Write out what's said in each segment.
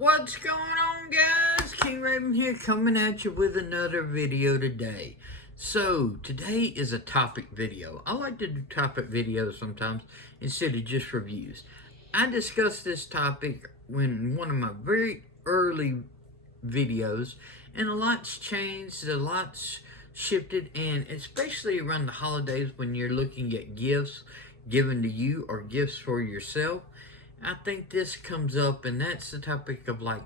What's going on, guys? King Raven here, coming at you with another video today. So today is a topic video. I like to do topic videos sometimes instead of just reviews. I discussed this topic when one of my very early videos, and a lot's changed, a lot's shifted, and especially around the holidays when you're looking at gifts given to you or gifts for yourself. I think this comes up, and that's the topic of like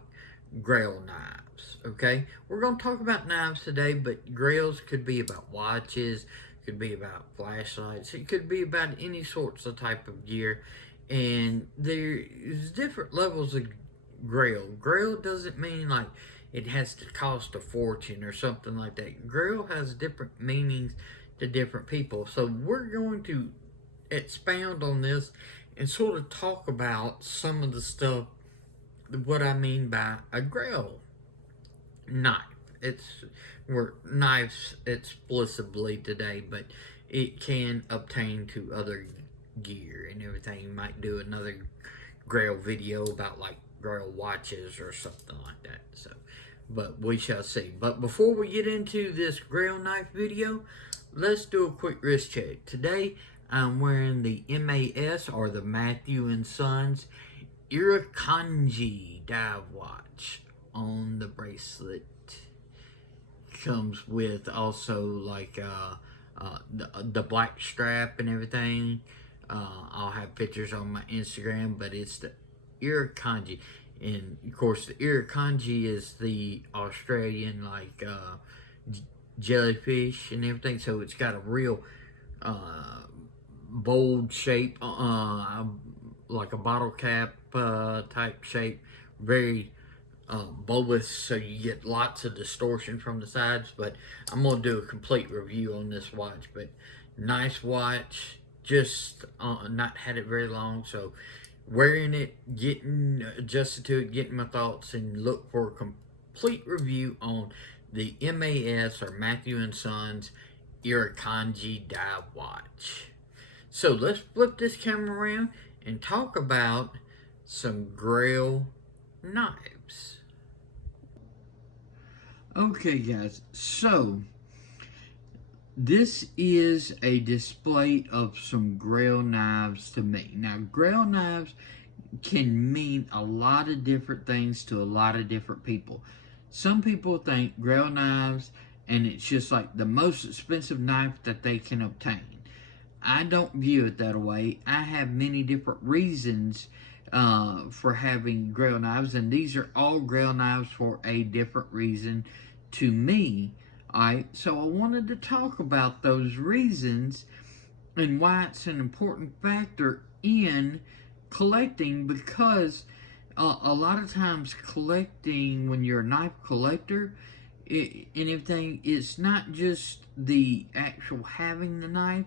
Grail knives. Okay, we're gonna talk about knives today, but Grails could be about watches, could be about flashlights, it could be about any sorts of type of gear, and there's different levels of Grail. Grail doesn't mean like it has to cost a fortune or something like that. Grail has different meanings to different people, so we're going to expound on this and sort of talk about some of the stuff, what I mean by a Grail knife. We're knives explicitly today, but it can obtain to other gear and everything. You might do another Grail video about like Grail watches or something like that. So, but we shall see. But before we get into this Grail knife video, let's do a quick wrist check. Today, I'm wearing the MAS, or the Matthew & Sons Irukandji dive watch on the bracelet. Comes with also like the black strap and everything. I'll have pictures on my Instagram, but it's the Irukandji. And of course, the Irukandji is the Australian like jellyfish and everything, so it's got a real bold shape, like a bottle cap type shape, very bulbous, so you get lots of distortion from the sides. But I'm gonna do a complete review on this watch. But nice watch, just not had it very long, so wearing it, getting adjusted to it, getting my thoughts, and look for a complete review on the MAS, or Matthew & Sons Irukandji dive watch. So let's flip this camera around and talk about some Grail knives. Okay, guys, so this is a display of some Grail knives to me. Now, Grail knives can mean a lot of different things to a lot of different people. Some people think Grail knives, and it's just like the most expensive knife that they can obtain. I don't view it that way. I have many different reasons for having Grail knives, and these are all Grail knives for a different reason to me. Alright, so I wanted to talk about those reasons and why it's an important factor in collecting, because a lot of times collecting, when you're a knife collector and everything, it's not just the actual having the knife.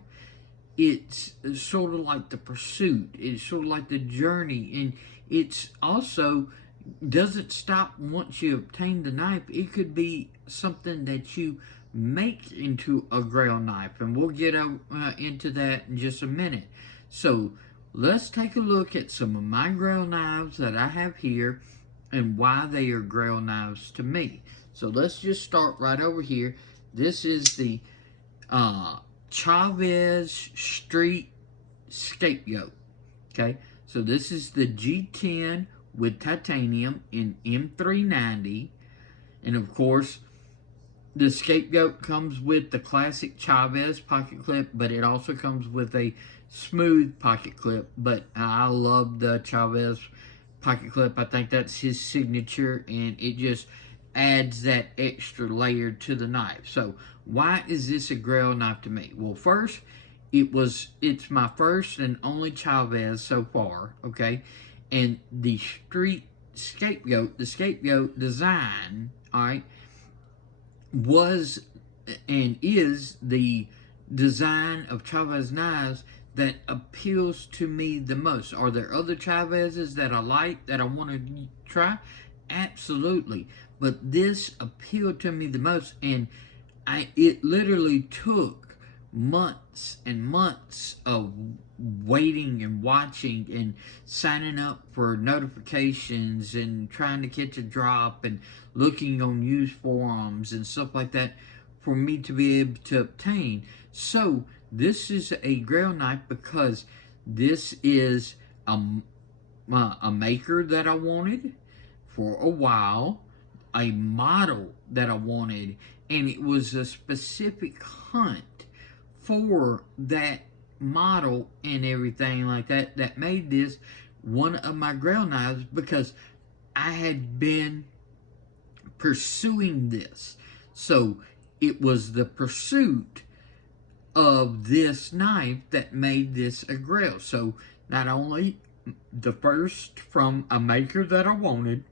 It's sort of like the pursuit. It's sort of like the journey. And it's also doesn't stop once you obtain the knife. It could be something that you make into a Grail knife. And we'll get into that in just a minute. So let's take a look at some of my Grail knives that I have here and why they are Grail knives to me. So let's just start right over here. This is the Chavez Street Scapegoat. Okay, so this is the G10 with titanium in M390, and of course the Scapegoat comes with the classic Chavez pocket clip, but it also comes with a smooth pocket clip. But I love the Chavez pocket clip. I think that's his signature, and it just adds that extra layer to the knife. So why is this a Grail knife to me? Well, first, it's my first and only Chavez so far, okay? And the Street Scapegoat, the Scapegoat design, all right, was and is the design of Chavez knives that appeals to me the most. Are there other Chavezes that I like, that I want to try? Absolutely. But this appealed to me the most, and it literally took months and months of waiting and watching and signing up for notifications and trying to catch a drop and looking on news forums and stuff like that for me to be able to obtain. So this is a Grail knife because this is a maker that I wanted for a while, a model that I wanted, and it was a specific hunt for that model and everything like that that made this one of my Grail knives, because I had been pursuing this. So it was the pursuit of this knife that made this a Grail. So not only the first from a maker that I wanted,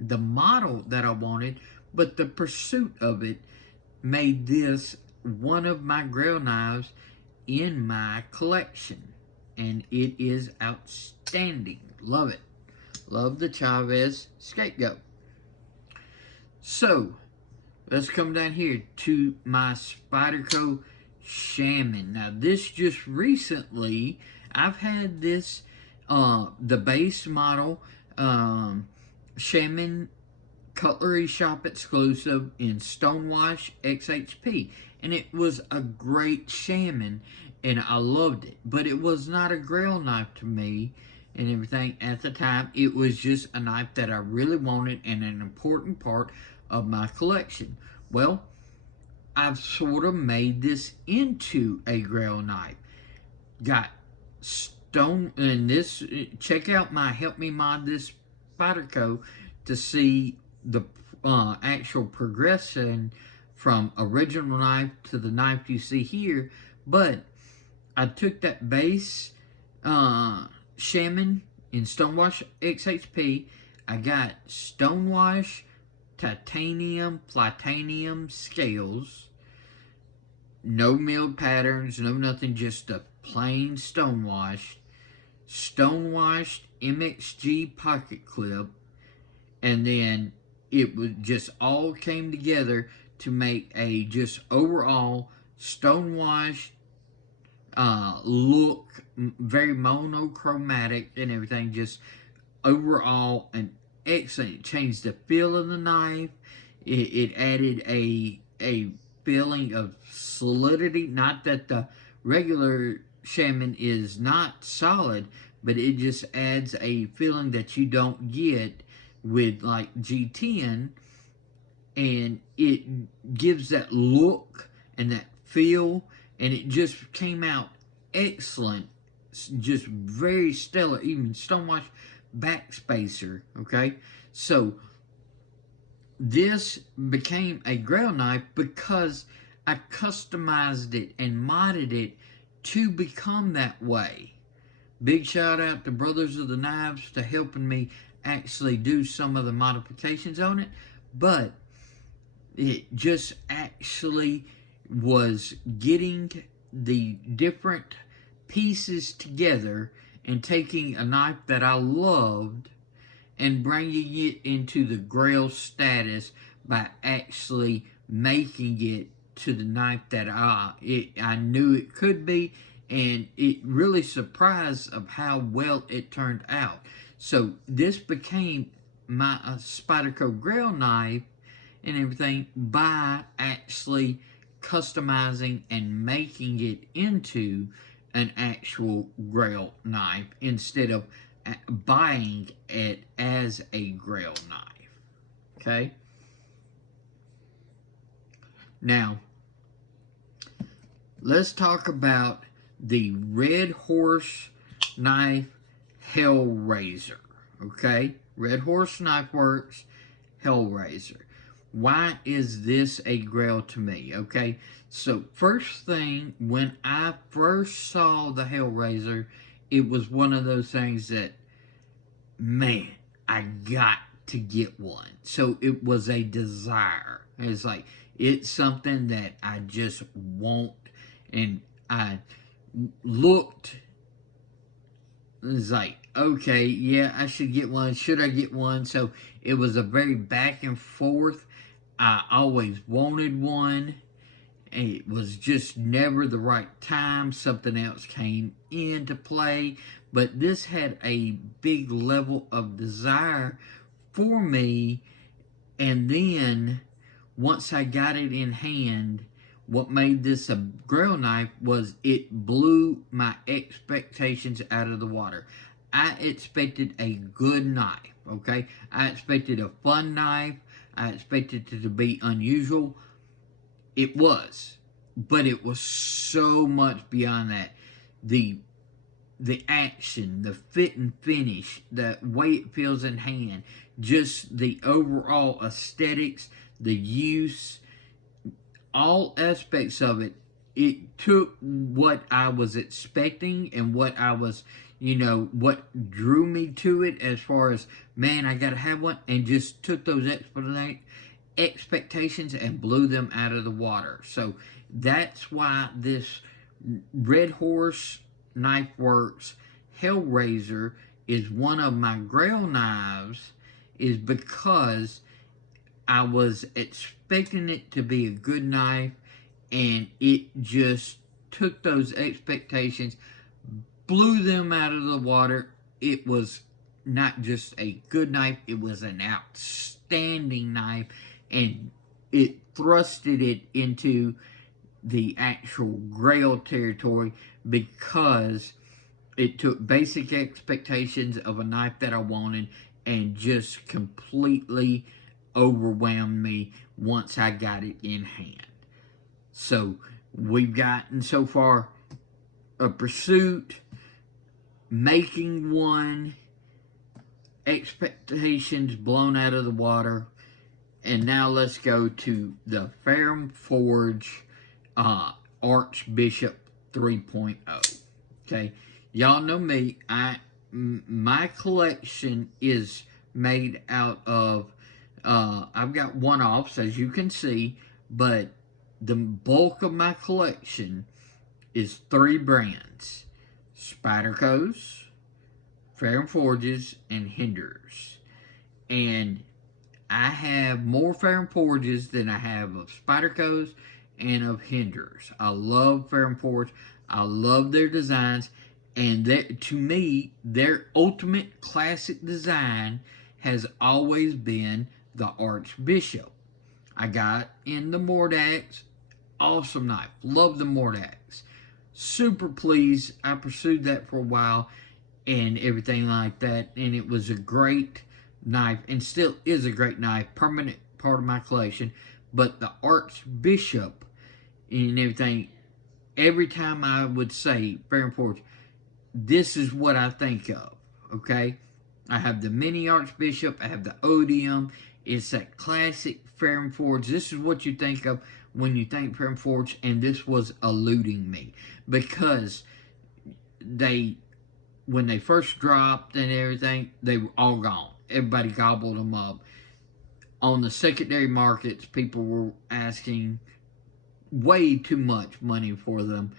the model that I wanted, but the pursuit of it made this one of my Grail knives in my collection. And it is outstanding. Love it. Love the Chavez Scapegoat. So, let's come down here to my Spyderco Shaman. Now, this just recently, I've had this, the base model, Shaman Cutlery Shop exclusive in Stonewash XHP. And it was a great Shaman, and I loved it. But it was not a Grail knife to me and everything at the time. It was just a knife that I really wanted and an important part of my collection. Well, I've sort of made this into a Grail knife. Got stone, and this, check out my Help Me Mod This Spyderco to see the actual progression from original knife to the knife you see here. But I took that base Shaman in Stonewash XHP. I got Stonewash titanium scales, no milled patterns, no nothing, just a plain stonewashed MXG pocket clip, and then it was just all came together to make a just overall stonewashed look, very monochromatic and everything, just overall an excellent. It changed the feel of the knife. It added a feeling of solidity. Not that the regular Shaman is not solid, but it just adds a feeling that you don't get with like G10, and it gives that look and that feel, and it just came out excellent, just very stellar. Even Stonewash backspacer, okay? So this became a Grail knife because I customized it and modded it to become that way. Big shout out to Brothers of the Knives to helping me actually do some of the modifications on it, but it just actually was getting the different pieces together and taking a knife that I loved and bringing it into the Grail status by actually making it to the knife that I knew it could be, and it really surprised of how well it turned out. So this became my Spyderco Grail knife and everything by actually customizing and making it into an actual Grail knife instead of buying it as a Grail knife. Okay? Now, let's talk about the Red Horse Knife Hellraiser. Okay? Red Horse Knife Works Hellraiser. Why is this a Grail to me? Okay, so first thing, when I first saw the Hellraiser, it was one of those things that, man, I got to get one. So it was a desire. It's like, it's something that I just want, and I looked, it's like, okay, yeah, I should get one. Should I get one? So it was a very back and forth. I always wanted one, it was just never the right time. Something else came into play. But this had a big level of desire for me. And then, once I got it in hand, what made this a Grail knife was it blew my expectations out of the water. I expected a good knife, okay? I expected a fun knife. I expected it to be unusual. It was, but it was so much beyond that. The action, the fit and finish, the way it feels in hand, just the overall aesthetics, the use, all aspects of it. It took what I was expecting and what I was, what drew me to it as far as, man, I got to have one, and just took those expectations and blew them out of the water. So that's why this Red Horse Knife Works Hellraiser is one of my Grail knives, is because I was expecting it to be a good knife, and it just took those expectations, blew them out of the water. It was not just a good knife, it was an outstanding knife, and it thrusted it into the actual Grail territory, because it took basic expectations of a knife that I wanted and just completely overwhelmed me once I got it in hand. So we've gotten so far a pursuit, making one, expectations blown out of the water, and now let's go to the Ferrum Forge Archbishop 3.0. Okay, y'all know me. My collection is made out of. I've got one-offs, as you can see, but the bulk of my collection is 3 brands: Spyderco's, Ferrum Forges, and Hinderers. And I have more Ferrum Forges than I have of Spyderco's and of Hinderers. I love Ferrum Forge. I love their designs. And to me, their ultimate classic design has always been the Archbishop. I got in the Mordax. Awesome knife. Love the Mordax. Super pleased. I pursued that for a while and everything like that. And it was a great knife, and still is a great knife. Permanent part of my collection. But the Archbishop and everything, every time I would say Ferrum Forge, this is what I think of, okay? I have the mini Archbishop, I have the Odium. It's that classic Ferrum Forge. This is what you think of when you think Ferrum Forge, and this was eluding me, because when they first dropped and everything, they were all gone. Everybody gobbled them up. On the secondary markets, people were asking way too much money for them.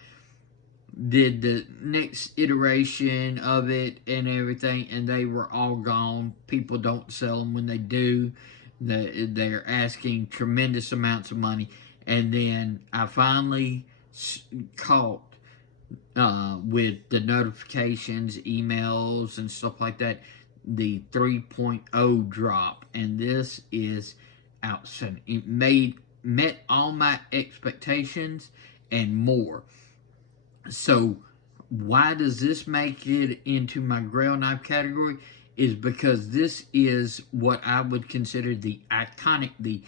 Did the next iteration of it and everything, and they were all gone. People don't sell them. When they do, they're asking tremendous amounts of money. And then I finally caught with the notifications, emails, and stuff like that, the 3.0 drop, and this is outstanding. It met all my expectations and more. So why does this make it into my Grail knife category? Is because this is what I would consider the iconic, the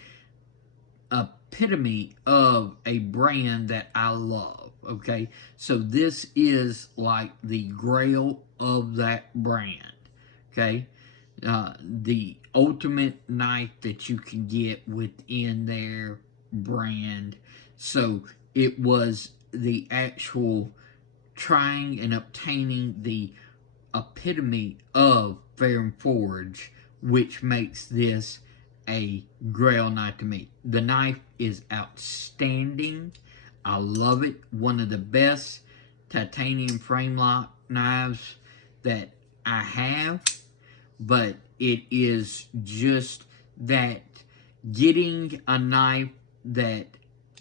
epitome of a brand that I love, okay? So this is like the Grail of that brand, okay? The ultimate knife that you can get within their brand. So it was the actual trying and obtaining the epitome of Ferrum Forge, which makes this a Grail knife to me. The knife is outstanding. I love it. One of the best titanium frame lock knives that I have. But it is just that getting a knife that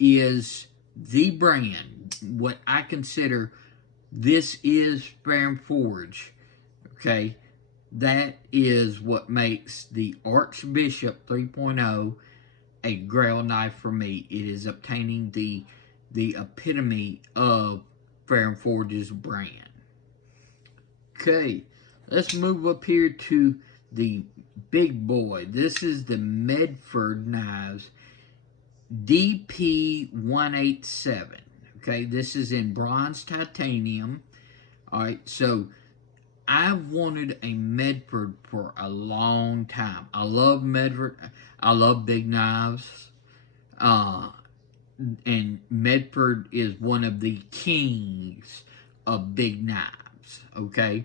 is the brand, what I consider this is Spartan Forge, okay? That is what makes the Archbishop 3.0 a Grail knife for me. It is obtaining the epitome of Spartan Forge's brand. Okay, let's move up here to the big boy. This is the Medford knives DP187. Okay, this is in bronze titanium. All right, so I've wanted a Medford for a long time. I love Medford. I love big knives. And Medford is one of the kings of big knives. Okay,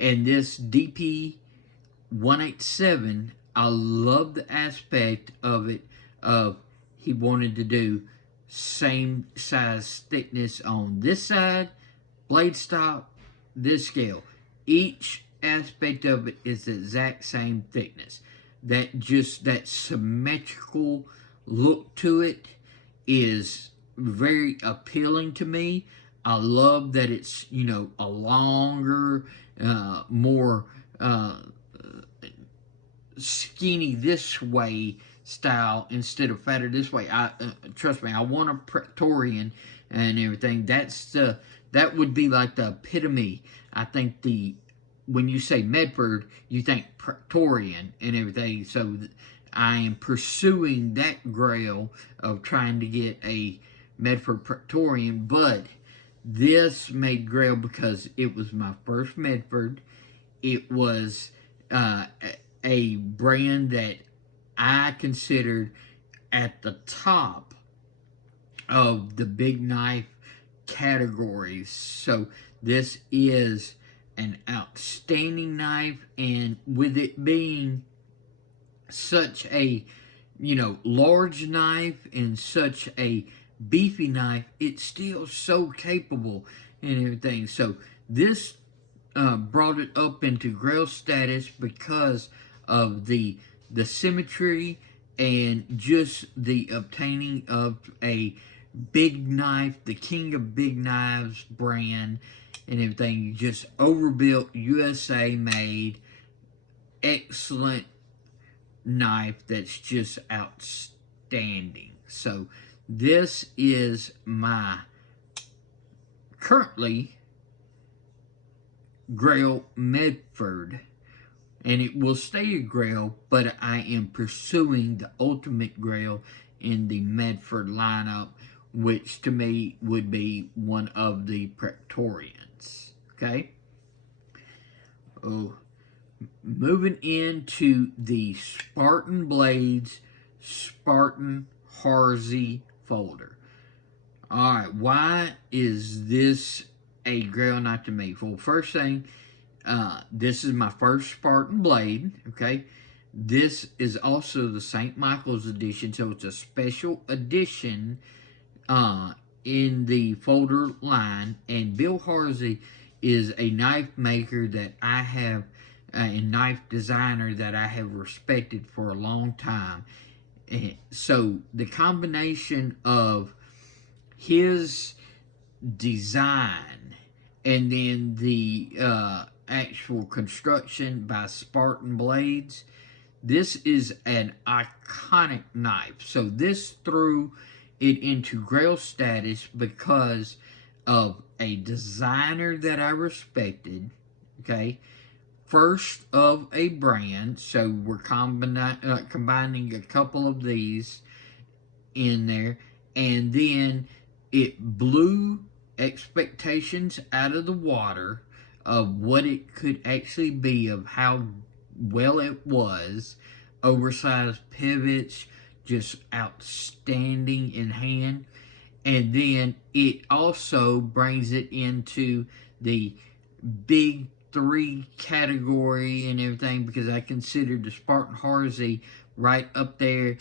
and this DP187, I love the aspect of it. Of he wanted to do same size thickness on this side, blade stop, this scale. Each aspect of it is the exact same thickness. That symmetrical look to it is very appealing to me. I love that it's, you know, a longer, more skinny this way style instead of fatter this way. Trust me, I want a Praetorian and everything. That would be like the epitome. I think when you say Medford, you think Praetorian and everything. So I am pursuing that grail of trying to get a Medford Praetorian, but this made Grail because it was my first Medford. It was a brand that I considered at the top of the big knife categories. So this is an outstanding knife, and with it being such a, you know, large knife and such a beefy knife, it's still so capable and everything. So this brought it up into Grail status because of the symmetry and just the obtaining of a big knife, the king of big knives brand and everything. Just overbuilt, USA made, excellent knife that's just outstanding. So this is my currently Grail Medford, and it will stay a Grail, but I am pursuing the ultimate Grail in the Medford lineup, which to me would be one of the Praetorians. Okay? Oh, moving into the Spartan Blades Spartan Harzy folder. Alright, why is this a Grail knife to me? Well, first thing, this is my first Spartan blade, okay? This is also the St. Michael's edition, so it's a special edition in the folder line. And Bill Harzy is a knife maker that I have, a knife designer that I have respected for a long time. And so the combination of his design and then the actual construction by Spartan Blades, this is an iconic knife. So this threw it into Grail status because of a designer that I respected, okay? First of a brand, so we're combining a couple of these in there, and then it blew expectations out of the water of what it could actually be, of how well it was. Oversized pivots, just outstanding in hand. And then it also brings it into the big three category and everything, because I consider the Spartan Harzy right up there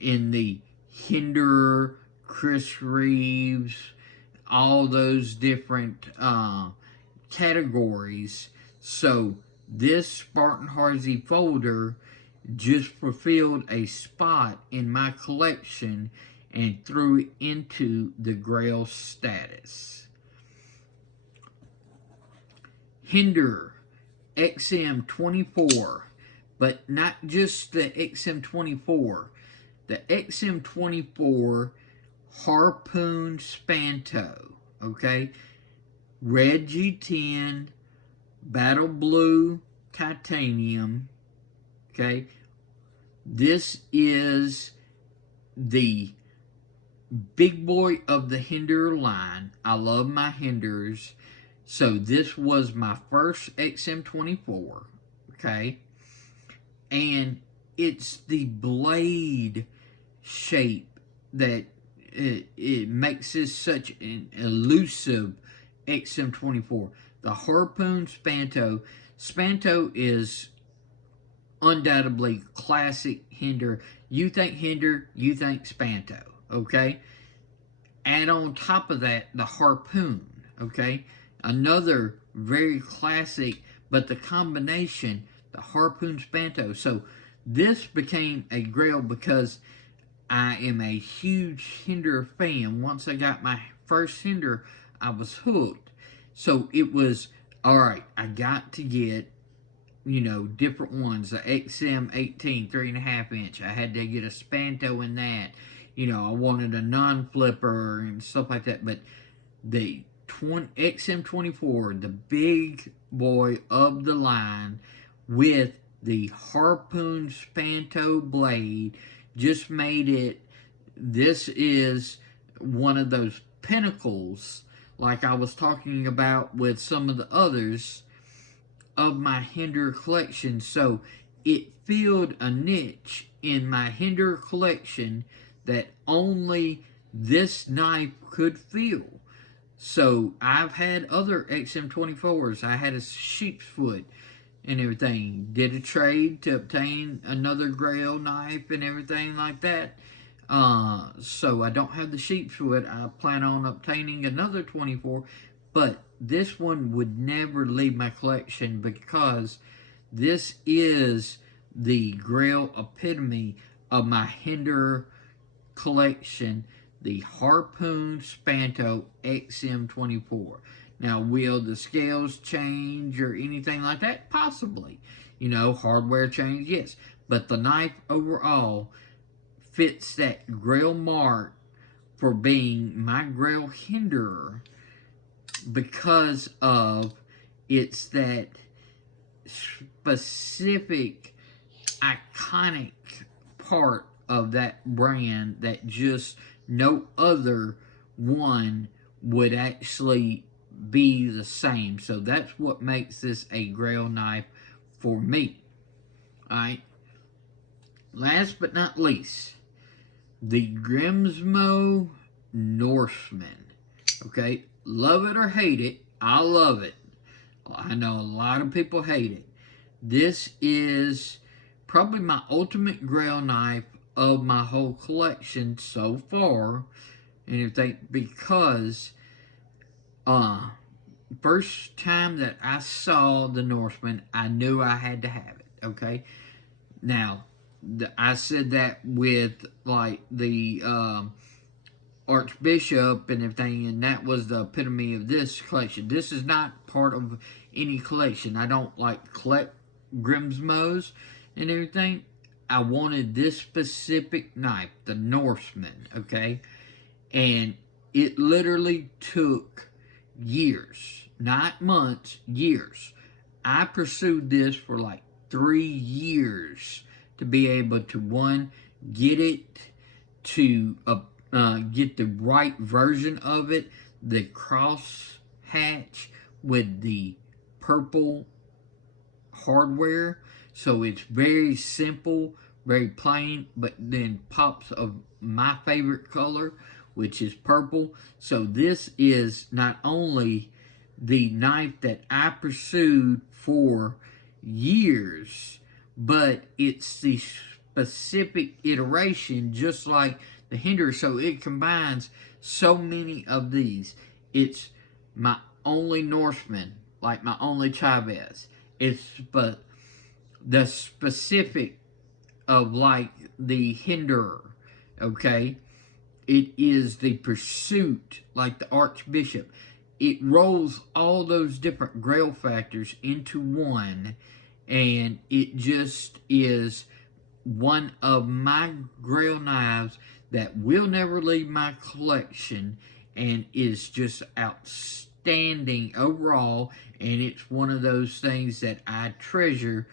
in the Hinderer, Chris Reeves, all those different categories. So this Spartan Harzy folder just fulfilled a spot in my collection, and threw it into the Grail status. Hinderer XM24, but not just the XM24, the XM24 Harpoon Spanto, okay? Red G10, battle blue titanium, okay? This is the big boy of the Hinderer line. I love my Hinderers. So this was my first XM24, okay? And it's the blade shape that it makes this such an elusive XM24. The Harpoon Spanto. Spanto is undoubtedly classic Hinderer. You think Hinderer, you think Spanto, okay? Add on top of that the Harpoon, okay? Another very classic, but the combination, the Harpoon Spanto. So this became a Grail because I am a huge Hinderer fan. Once I got my first Hinderer, I was hooked. So it was, all right, I got to get, you know, different ones. The XM18, 3.5 inch. I had to get a Spanto in that. You know, I wanted a non-flipper and stuff like that. But the XM24, the big boy of the line with the Harpoon Spanto blade, just made it. This is one of those pinnacles, like I was talking about with some of the others, of my Hinderer collection. So it filled a niche in my Hinderer collection that only this knife could fill. So I've had other XM24s. I had a sheep's foot and everything. Did a trade to obtain another Grail knife and everything like that. So I don't have the sheep's foot. I plan on obtaining another 24, but this one would never leave my collection because this is the Grail epitome of my Hinderer collection, the Harpoon Spanto XM24. Now, will the scales change or anything like that? Possibly. You know, hardware change, yes. But the knife overall fits that Grail mark for being my Grail Hinderer because of it's that specific, iconic part of that brand that just no other one would actually be the same. So that's what makes this a Grail knife for me. Alright. Last but not least, the Grimsmo Norseman. Okay, love it or hate it, I love it. I know a lot of people hate it. This is probably my ultimate Grail knife of my whole collection so far, and if they, because first time that I saw the Norseman, I knew I had to have it. Okay, now I said that with like the Archbishop and everything, and that was the epitome of this collection. This is not part of any collection. I don't like collect Grimsmos and everything. I wanted this specific knife, the Norseman, okay? And it literally took years, not months, years. I pursued this for like 3 years to be able to, one, get it to get the right version of it, the cross hatch with the purple hardware. So it's very simple, very plain, but then pops of my favorite color, which is purple. So this is not only the knife that I pursued for years, but it's the specific iteration, just like the Hinderer. So it combines so many of these. It's my only Norseman, like my only Chavez. It's but the specific of like the Hinderer, okay? It is the pursuit, like the Archbishop. It rolls all those different Grail factors into one, and it just is one of my Grail knives that will never leave my collection and is just outstanding overall, and it's one of those things that I treasure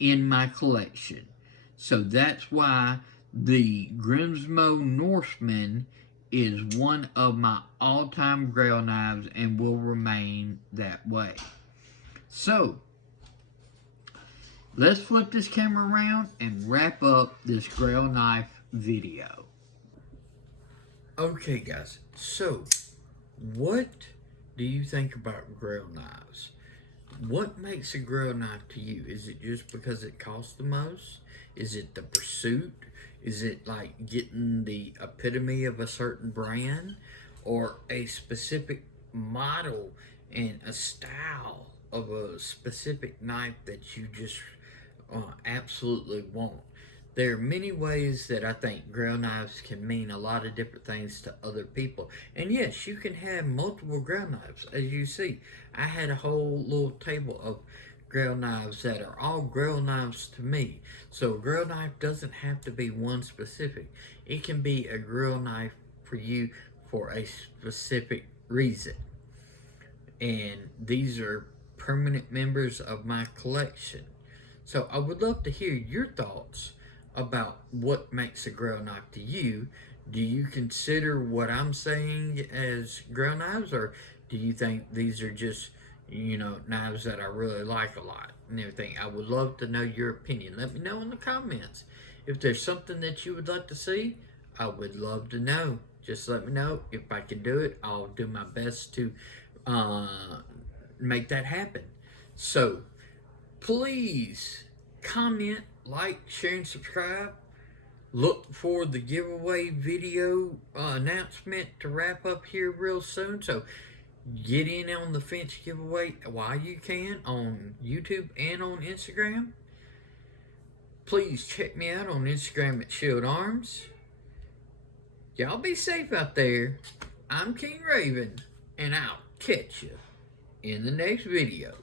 in my collection. So that's why the Grimsmo Norseman is one of my all-time Grail knives and will remain that way. So, let's flip this camera around and wrap up this Grail knife video. Okay guys, so what do you think about Grail knives? What makes a Grail knife to you? Is it just because it costs the most? Is it the pursuit? Is it like getting the epitome of a certain brand? Or a specific model and a style of a specific knife that you just absolutely want? There are many ways that I think Grail knives can mean a lot of different things to other people. And yes, you can have multiple Grail knives. As you see, I had a whole little table of Grail knives that are all Grail knives to me. So a Grail knife doesn't have to be one specific. It can be a Grail knife for you for a specific reason. And these are permanent members of my collection. So I would love to hear your thoughts about what makes a Grail knife to you. Do you consider what I'm saying as Grail knives, or do you think these are just, you know, knives that I really like a lot and everything? I would love to know your opinion. Let me know in the comments. If there's something that you would like to see, I would love to know. Just let me know. If I can do it, I'll do my best to make that happen. So, please comment, like, share, and subscribe. Look for the giveaway video announcement to wrap up here real soon. So get in on the Finch giveaway while you can on YouTube and on Instagram. Please check me out on Instagram at Shield Arms. Y'all be safe out there. I'm King Raven, and I'll catch you in the next video.